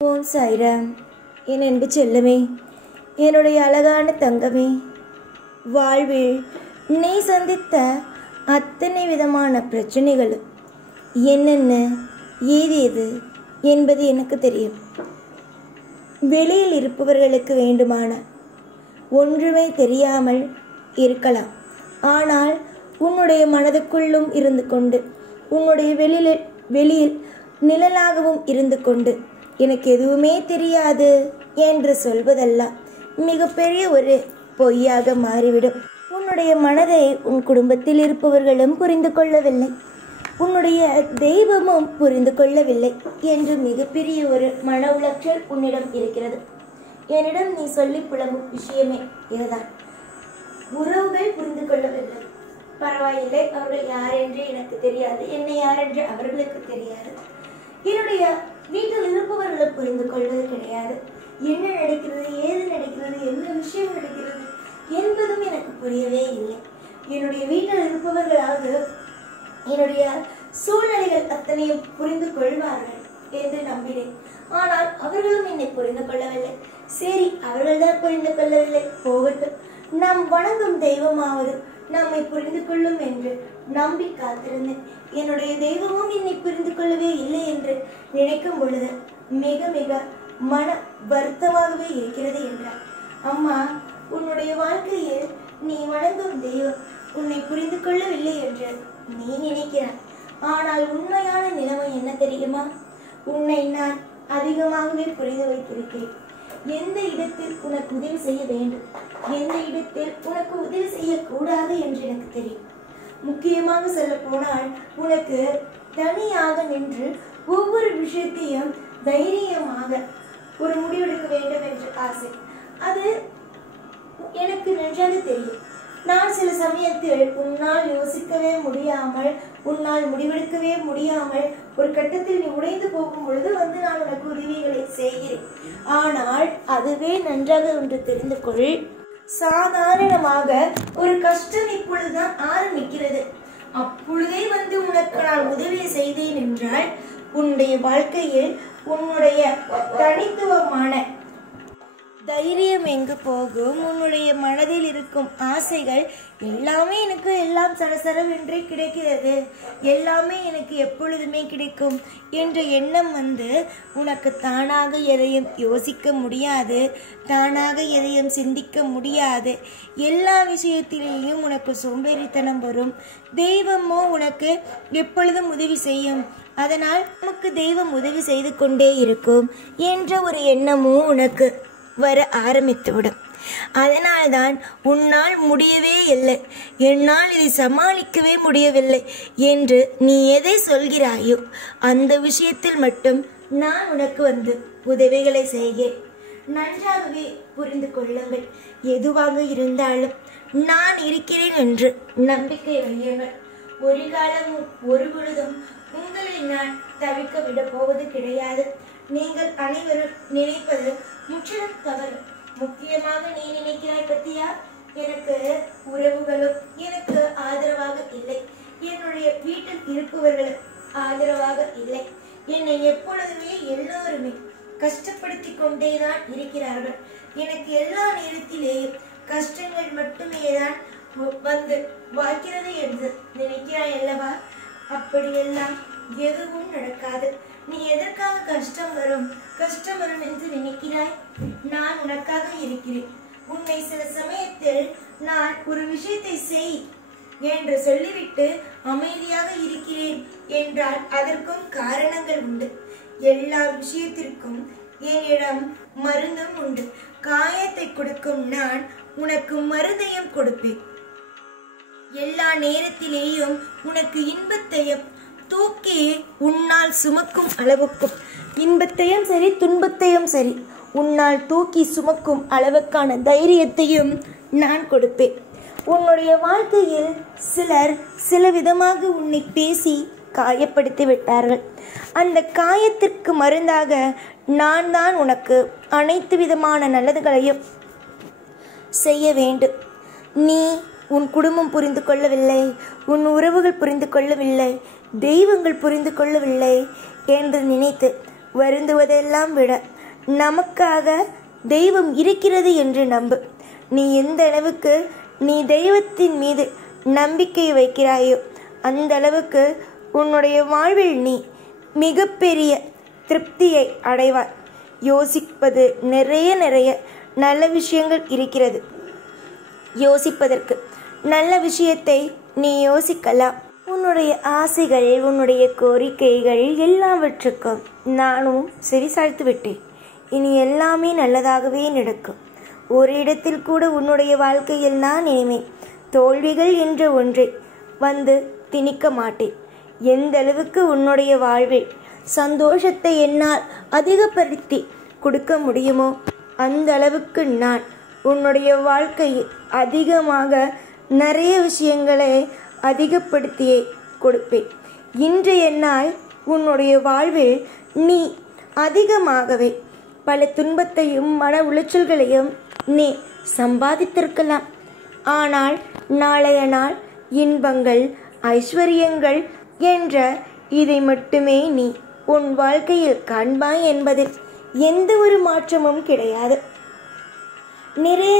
ஓம் சாய்ராம். என் அன்பு செல்லமே, என்னுடைய அழகான தங்கமே, வாழ்வில் நீ சந்தித்த அத்தனை விதமான பிரச்சனைகளும் என்னென்ன ஏது என்பது எனக்கு தெரியும். வெளியில் இருப்பவர்களுக்கு வேண்டுமான ஒன்றுமே தெரியாமல் இருக்கலாம். ஆனால் உன்னுடைய மனதுக்குள்ளும் இருந்து கொண்டு, உன்னுடைய வெளியில் நிழலாகவும் இருந்து கொண்டு எனக்கு எதுவுமே தெரியாது என்று சொல்வதெல்லாம் மிகப்பெரிய ஒரு பொய்யாக மாறிவிடும். உன்னுடைய மனதை உன் குடும்பத்தில் இருப்பவர்களும் புரிந்து கொள்ளவில்லை, உன்னுடைய தெய்வமும் புரிந்து கொள்ளவில்லை என்று மிகப்பெரிய ஒரு மன உளைச்சல் உன்னிடம் இருக்கிறது. என்னிடம் நீ சொல்லி புலம்பும் விஷயமே இதுதான். உறவுகள் புரிந்து கொள்ளவில்லை. பரவாயில்லை, அவர்கள் யார் என்று எனக்கு தெரியாது, என்னை யார் என்று அவர்களுக்கு தெரியாது. என்னுடைய வீட்டில் இருப்பவர்களை புரிந்து கொள்வது கிடையாது. என்ன நடக்கிறது, ஏது நடக்கிறது, என்ன விஷயம் நடக்கிறது என்பதும் எனக்கு புரியவே இல்லை. என்னுடைய வீட்டில் இருப்பவர்களாவது என்னுடைய சூழ்நிலைகள் அத்தனையும் புரிந்து கொள்வார்கள் என்று நம்பினேன். ஆனால் அவர்களும் என்னை புரிந்து கொள்ளவில்லை. சரி, அவர்கள்தான் புரிந்து கொள்ளவில்லை, போகட்டும். நாம் வணங்கும் தெய்வமாவது நம்மை புரிந்து கொள்ளும் என்று நம்பி காத்திருந்தேன். என்னுடைய தெய்வமும் என்னை புரிந்து கொள்ளவே இல்லை என்று நினைக்கும் பொழுது மிக மிக மன வருத்தமாகவே இருக்கிறது என்றார். அம்மா, உன்னுடைய வாழ்க்கையில் நீ வணங்கும் தெய்வம் உன்னை புரிந்து கொள்ளவில்லை என்று நீ நினைக்கிறாய். ஆனால் உண்மையான நிலைமை என்ன தெரியுமா? உன்னை நான் அதிகமாகவே புரிந்து வைத்திருக்கிறேன். எந்த இடத்தில் உனக்கு உதவி செய்ய வேண்டும், எந்த இடத்தில் உனக்கு உதவி செய்யக்கூடாது என்று எனக்கு தெரியும். முக்கியமாக சொல்ல போனால், உனக்கு தனியாக நின்று ஒவ்வொரு விஷயத்தையும் தைரியமாக ஒரு முடிவெடுக்க வேண்டும் என்று ஆசை. அது எனக்கு நன்றாக தெரியும். நான் சில சமயத்தில் உன்னால் யோசிக்கவே முடியாமல், உன்னால் முடிவெடுக்கவே முடியாமல் ஒரு கட்டத்தில் நீ உடைந்து போகும் பொழுது வந்து நான் உனக்கு உதவிகளை செய்கிறேன். ஆனால் அதுவே நன்றாக ஒன்று தெரிந்து கொள், சாதாரணமாக ஒரு கஷ்டம் இப்பொழுதுதான் ஆரம்பிக்கிறது. அப்பொழுதே வந்து உனக்கு நான் உதவி செய்தேன் என்றால் உன்னுடைய வாழ்க்கையில் உன்னுடைய தனித்துவமான தைரியம் எங்கு போகும்? உன்னுடைய மனதில் இருக்கும் ஆசைகள் எல்லாமே எனக்கு எல்லாம் சரசரவென்றே கிடைக்கிறது, எல்லாமே எனக்கு எப்பொழுதுமே கிடைக்கும் என்ற எண்ணம் வந்து உனக்கு தானாக எதையும் யோசிக்க முடியாது, தானாக எதையும் சிந்திக்க முடியாது. எல்லா விஷயத்திலேயும் உனக்கு சோம்பேறித்தனம் வரும். தெய்வமோ உனக்கு எப்பொழுதும் உதவி செய்யும், அதனால் நமக்கு தெய்வம் உதவி செய்து கொண்டே இருக்கும் என்ற ஒரு எண்ணமும் உனக்கு வர ஆரம்பித்துவிடும். அதனால்தான் உன்னால் முடியவே இல்லை, என்னால் இதை சமாளிக்கவே முடியவில்லை என்று நீ எதை சொல்கிறாயோ அந்த விஷயத்தில் மட்டும் நான் உனக்கு வந்து உதவிகளை செய்கிறேன். நன்றாகவே புரிந்து கொள்ளுங்கள். எதுவாக இருந்தாலும் நான் இருக்கிறேன் என்று நம்பிக்கை வையுங்கள். ஒரு காலமும் ஒரு பொழுதும் உங்களை நான் தவிக்க விட போவது கிடையாது. நீங்கள் அனைவரும் நினைப்பது முற்றிலும் தவறு. முக்கியமாக நீ நினைக்கிறாய் பத்தியா, எனக்கு உறவுகளும் எனக்கு ஆதரவாக இல்லை, என்னுடைய வீட்டில் இருப்பவர்களும் ஆதரவாக இல்லை, என்னை எப்பொழுதுமே எல்லோருமே கஷ்டப்படுத்தி கொண்டேதான் இருக்கிறார்கள், எனக்கு எல்லா நேரத்திலேயும் கஷ்டங்கள் மட்டுமே தான் வந்து வாழ்கிறது என்று நினைக்கிறாய் அல்லவா? அப்படியெல்லாம் எதுவும் நடக்காது. நீ எதற்காக கஷ்டம் வரும் என்று நினைக்கிறாய்? நான் உனக்காக இருக்கிறேன். உன்னை சில சமயத்தில் நான் ஒரு விஷயத்தை செய் என்று சொல்லிவிட்டு அமைதியாக இருக்கிறேன் என்றால் அதற்கும் காரணங்கள் உண்டு. எல்லா விஷயத்திற்கும் என்னிடம் மருந்தும் உண்டு. காயத்தை கொடுக்கும் நான் உனக்கு மருந்தையும் கொடுப்பேன். எல்லா நேரத்திலேயும் உனக்கு இன்பத்தையும் தூக்கி உன்னால் சுமக்கும் அளவுக்கும், இன்பத்தையும் சரி துன்பத்தையும் சரி உன்னால் தூக்கி சுமக்கும் அளவுக்கான தைரியத்தையும் நான் கொடுப்பேன். உன்னுடைய வாழ்க்கையில் சிலர் சில விதமாக உன்னை பேசி காயப்படுத்தி விட்டார்கள். அந்த காயத்திற்கு மருந்தாக நான் தான் உனக்கு அனைத்து விதமான நல்லதுகளையும் செய்ய வேண்டும். நீ உன் குடும்பம் புரிந்து கொள்ளவில்லை, உன் உறவுகள் புரிந்து கொள்ளவில்லை, தெய்வங்கள் புரிந்து கொள்ளவில்லை என்று நினைத்து வருந்துவதெல்லாம் விட நமக்காக தெய்வம் இருக்கிறது என்று நம்பு. நீ எந்த அளவுக்கு நீ தெய்வத்தின் மீது நம்பிக்கை வைக்கிறாயோ அந்த அளவுக்கு உன்னுடைய வாழ்வில் நீ மிகப்பெரிய திருப்தியை அடைவாய். யோசிப்பது நிறைய நல்ல விஷயங்கள் இருக்கிறது. யோசிப்பதற்கு நல்ல விஷயத்தை நீ யோசிக்கலாம். உன்னுடைய ஆசைகள், உன்னுடைய கோரிக்கைகள் எல்லாவற்றுக்கும் நானும் செவிசாய்த்து விட்டேன். இனி எல்லாமே நல்லதாகவே நடக்கும். ஒரு இடத்தில் கூட உன்னுடைய வாழ்க்கையில் நான் இனிமேல் தோல்விகள் என்ற ஒன்றை வந்து திணிக்க மாட்டேன். எந்த அளவுக்கு உன்னுடைய வாழ்வில் சந்தோஷத்தை என்னால் அதிகப்படுத்தி கொடுக்க முடியுமோ அந்த அளவுக்கு நான் உன்னுடைய வாழ்க்கையில் அதிகமாக நிறைய விஷயங்களை அதிகப்படுத்தியே கொடுப்பேன். இன்றைய நாள் உன்னுடைய வாழ்வில் நீ அதிகமாகவே பல துன்பத்தையும் மன உளைச்சல்களையும் நீ சம்பாதித்திருக்கலாம். ஆனால் நாளைய நாள் இன்பங்கள், ஐஸ்வர்யங்கள் என்ற இதை மட்டுமே நீ உன் வாழ்க்கையில் காண்பாய் என்பதில் எந்த ஒரு மாற்றமும் கிடையாது.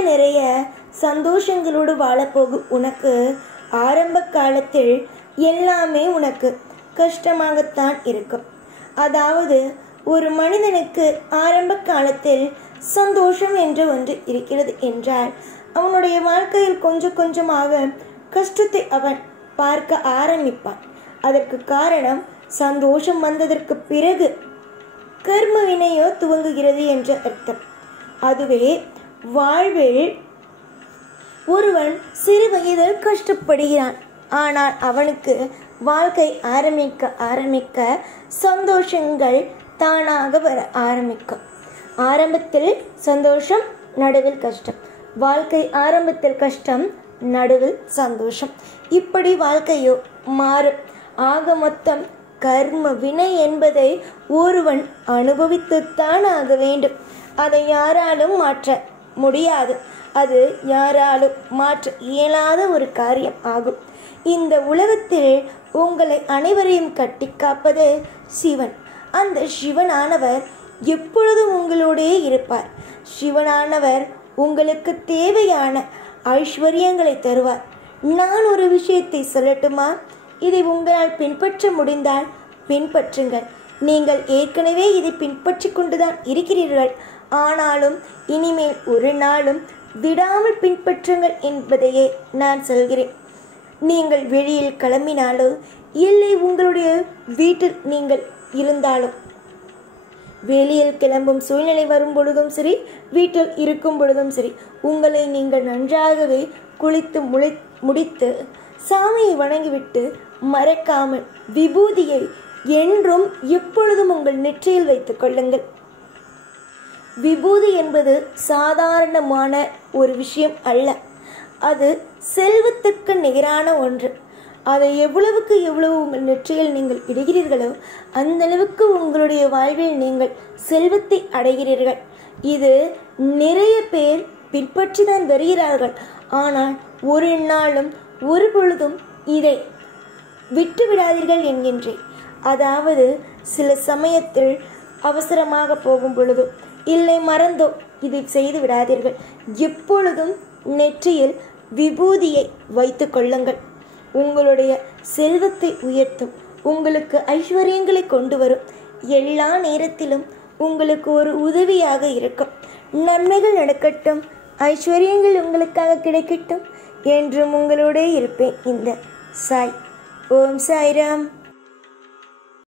நிறைய சந்தோஷங்களோடு வாழப்போகும் உனக்கு ஆரம்ப காலத்தில் எல்லாமே உனக்கு கஷ்டமாகத்தான் இருக்கும். அதாவது ஒரு மனிதனுக்கு ஆரம்ப காலத்தில் சந்தோஷம் என்று ஒன்று இருக்கிறது என்றால் அவனுடைய வாழ்க்கையில் கொஞ்சம் கொஞ்சமாக கஷ்டத்தை அவன் பார்க்க ஆரம்பிப்பான். அதற்கு காரணம் சந்தோஷம் வந்ததற்கு பிறகு கர்ம வினையோ துவங்குகிறது என்ற அர்த்தம். அதுவே வாழ்வில் ஒருவன் சிறு வயதில் கஷ்டப்படுகிறான். ஆனால் அவனுக்கு வாழ்க்கை ஆரம்பிக்க சந்தோஷங்கள் தானாக வர ஆரம்பிக்கும். ஆரம்பத்தில் சந்தோஷம், நடுவில் கஷ்டம். வாழ்க்கை ஆரம்பத்தில் கஷ்டம், நடுவில் சந்தோஷம். இப்படி வாழ்க்கையோ மாறும். ஆக மொத்தம் கர்ம வினை என்பதை ஒருவன் அனுபவித்துத்தான் ஆக வேண்டும். அதை யாராலும் மாற்ற முடியாது. அது யாராலும் மாற்ற இயலாத ஒரு காரியம் ஆகும். இந்த உலகத்தில் உங்களை அனைவரையும் கட்டி காப்பது சிவன். அந்த சிவனானவர் எப்பொழுதும் உங்களோடே இருப்பார். சிவனானவர் உங்களுக்கு தேவையான ஐஸ்வர்யங்களை தருவார். நான் ஒரு விஷயத்தை சொல்லட்டுமா? இதை உங்களால் பின்பற்ற முடிந்தால் பின்பற்றுங்கள். நீங்கள் ஏற்கனவே இதை பின்பற்றி கொண்டுதான் இருக்கிறீர்கள். ஆனாலும் இனிமேல் ஒரு நாளும் விடாமல் பின்பற்றுங்கள் என்பதையே நான் சொல்கிறேன். நீங்கள் வெளியில் கிளம்பினாலோ இல்லை உங்களுடைய வீட்டில் நீங்கள் இருந்தாலும், வெளியில் கிளம்பும் சூழ்நிலை வரும் பொழுதும் சரி, வீட்டில் இருக்கும் பொழுதும் சரி, உங்களை நீங்கள் நன்றாகவே குளித்து முடித்து சாமியை வணங்கிவிட்டு மறக்காமல் விபூதியை என்றும் எப்பொழுதும் உங்கள் நெற்றியில் வைத்துக் கொள்ளுங்கள். விபூதி என்பது சாதாரணமான ஒரு விஷயம் அல்ல. அது செல்வத்திற்கு நிகரான ஒன்று. அதை எவ்வளவுக்கு எவ்வளவு உங்கள் நெற்றியில் நீங்கள் இடுகிறீர்களோ அந்த அளவுக்கு உங்களுடைய வாழ்வில் நீங்கள் செல்வத்தை அடைகிறீர்கள். இது நிறைய பேர் பின்பற்றிதான் வருகிறார்கள். ஆனால் ஒரு நாளும் ஒரு பொழுதும் இதை விட்டு விடாதீர்கள் என்கின்றேன். அதாவது சில சமயத்தில் அவசரமாக போகும் பொழுதோ இல்லை மறந்தோ இதை செய்து விடாதீர்கள். எப்பொழுதும் நெற்றியில் விபூதியை வைத்து கொள்ளுங்கள். உங்களுடைய செல்வத்தை உயர்த்தும், உங்களுக்கு ஐஸ்வர்யங்களை கொண்டு வரும், எல்லா நேரத்திலும் உங்களுக்கு ஒரு உதவியாக இருக்கும். நன்மைகள் நடக்கட்டும், ஐஸ்வர்யங்கள் உங்களுக்காக கிடைக்கட்டும். என்றும் உங்களோட இருப்பேன் இந்த சாய். ஓம் சாய்ராம்.